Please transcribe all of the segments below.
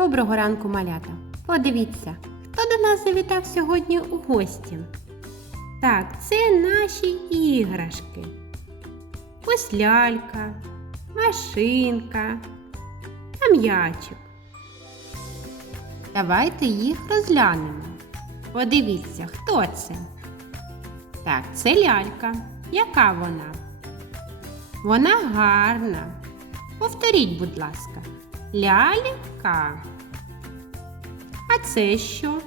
Доброго ранку, малята. Подивіться, хто до нас завітав сьогодні у гості. Так, це наші іграшки. Ось лялька, машинка та м'ячик. Давайте їх розглянемо. Подивіться, хто це. Так, це лялька. Яка вона? Вона гарна. Повторіть, будь ласка, лялька. А це що?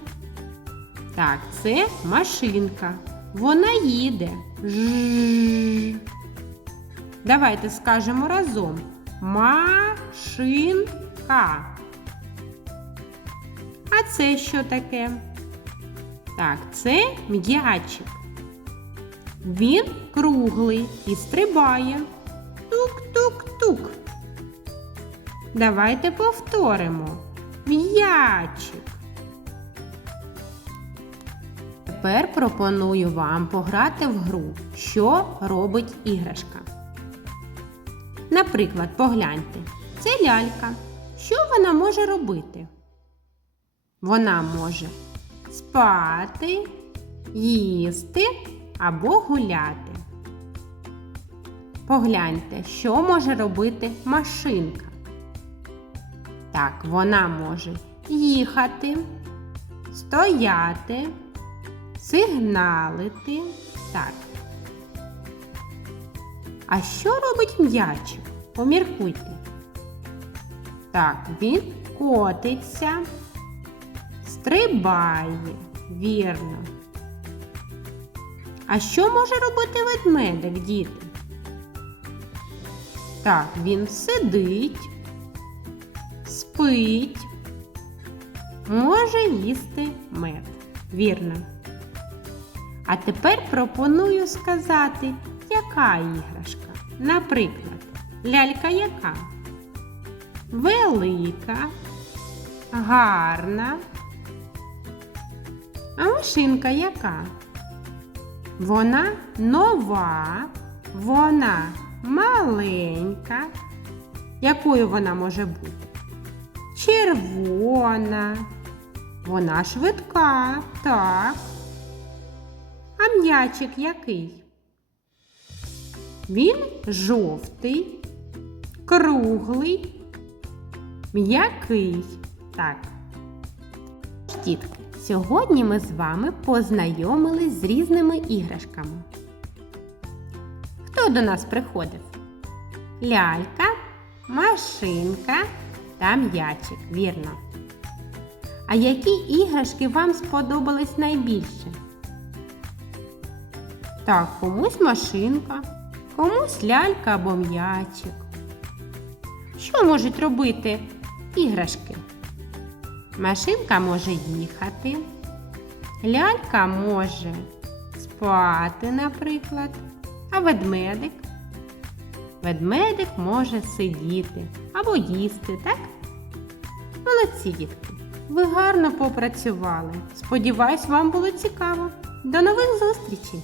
Так, це машинка. Вона їде. Жжж. Давайте скажемо разом. Машинка. А це що таке? Так, це м'ячик. Він круглий і стрибає. Тук-тук-тук. Давайте повторимо. М'ячик. Тепер пропоную вам пограти в гру, що робить іграшка. Наприклад, погляньте, це лялька. Що вона може робити? Вона може спати, їсти або гуляти. Погляньте, що може робити машинка. Так, вона може їхати, стояти, сигналити. Так. А що робить м'ячик? Поміркуйте. Так, він котиться, стрибає, вірно. А що може робити ведмедик, діти? Так, він сидить, спить, може їсти мед. Вірно. А тепер пропоную сказати, яка іграшка. Наприклад, лялька яка? Велика, гарна. А машинка яка? Вона нова, вона маленька. Якою вона може бути? Червона. Вона швидка, так. А м'ячик який? Він жовтий, круглий, м'який. Так. Дітки, сьогодні ми з вами познайомились з різними іграшками. Хто до нас приходив? Лялька, машинка та м'ячик, вірно. А які іграшки вам сподобались найбільше? Так, комусь машинка, комусь лялька або м'ячик. Що можуть робити іграшки? Машинка може їхати, лялька може спати, наприклад, а ведмедик. Ведмедик може сидіти або їсти, так? Молодці, дітки! Ви гарно попрацювали. Сподіваюсь, вам було цікаво. До нових зустрічей!